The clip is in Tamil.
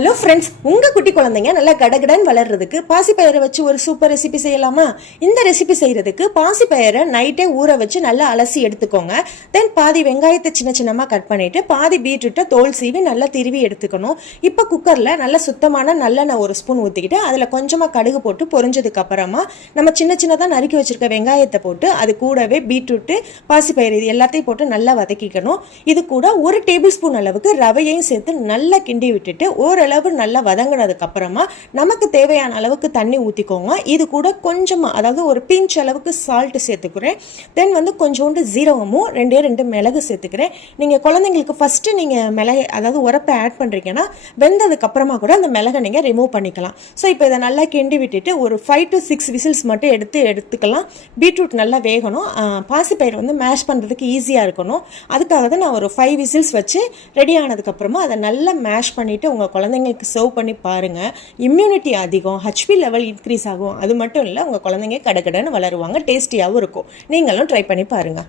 ஹலோ ஃப்ரெண்ட்ஸ், உங்கள் குட்டி குழந்தைங்க நல்லா கடகடன் வளர்றதுக்கு பாசிப்பயிரை வச்சு ஒரு சூப்பர் ரெசிபி செய்யலாமா? இந்த ரெசிபி செய்கிறதுக்கு பாசிப்பயிரை நைட்டே ஊற வச்சு நல்லா அலசி எடுத்துக்கோங்க. தென் பாதி வெங்காயத்தை சின்ன சின்னமாக கட் பண்ணிவிட்டு பாதி பீட்ரூட்டை தோல் சீவி நல்லா திருவி எடுத்துக்கணும். இப்போ குக்கரில் நல்லா சுத்தமான நல்லெண்ணெய் ஒரு ஸ்பூன் ஊற்றிக்கிட்டு அதில் கொஞ்சமாக கடுகு போட்டு பொரிஞ்சதுக்கு அப்புறமா நம்ம சின்ன சின்னதாக நறுக்கி வச்சுருக்க வெங்காயத்தை போட்டு அது கூடவே பீட்ரூட்டு பாசிப்பயிறு இது எல்லாத்தையும் போட்டு நல்லா வதக்கிக்கணும். இது கூட ஒரு டேபிள் ஸ்பூன் அளவுக்கு ரவையையும் சேர்த்து நல்லா கிண்டி விட்டுட்டு ஓரளவு நல்லா வதங்கினதுக்கு அப்புறமா நமக்கு தேவையான அளவுக்கு தண்ணி ஊற்றிக்கோங்க. இது கூட கொஞ்சமாக, அதாவது ஒரு பிஞ்ச் அளவுக்கு சால்ட் சேர்த்துக்கிறேன். தென் கொஞ்சோண்டு ஜீரகமும் ரெண்டு மிளகு சேர்த்துக்கிறேன். நீங்கள் குழந்தைங்களுக்கு ஃபஸ்ட்டு நீங்கள் மிளகு, அதாவது உரப்பை ஆட் பண்ணுறீங்கன்னா வெந்ததுக்கு அப்புறமா கூட அந்த மிளகை நீங்கள் ரிமூவ் பண்ணிக்கலாம். ஸோ இப்போ இதை நல்லா கிண்டி விட்டுட்டு ஒரு 5 to 6 விசில்ஸ் மட்டும் எடுத்துக்கலாம். பீட்ரூட் நல்லா வேகணும். பாசிப்பயிர் மேஷ் பண்ணுறதுக்கு ஈஸியாக இருக்கணும். அதுக்காக தான் நான் ஒரு 5 விசில்ஸ் வச்சு ரெடி ஆனதுக்கப்புறமா அதை நல்லா மேஷ் பண்ணிவிட்டு உங்கள் குழந்தைங்களுக்கு சர்வ் பண்ணி பாருங்கள். இம்யூனிட்டி அதிகம், ஹெச்பி லெவல் இன்க்ரீஸ் ஆகும். அது மட்டும் இல்லை, உங்கள் குழந்தைங்க கடகடன்னு வளருவாங்க, டேஸ்டியாகவும் இருக்கும். நீங்களும் ட்ரை பண்ணி பாருங்கள்.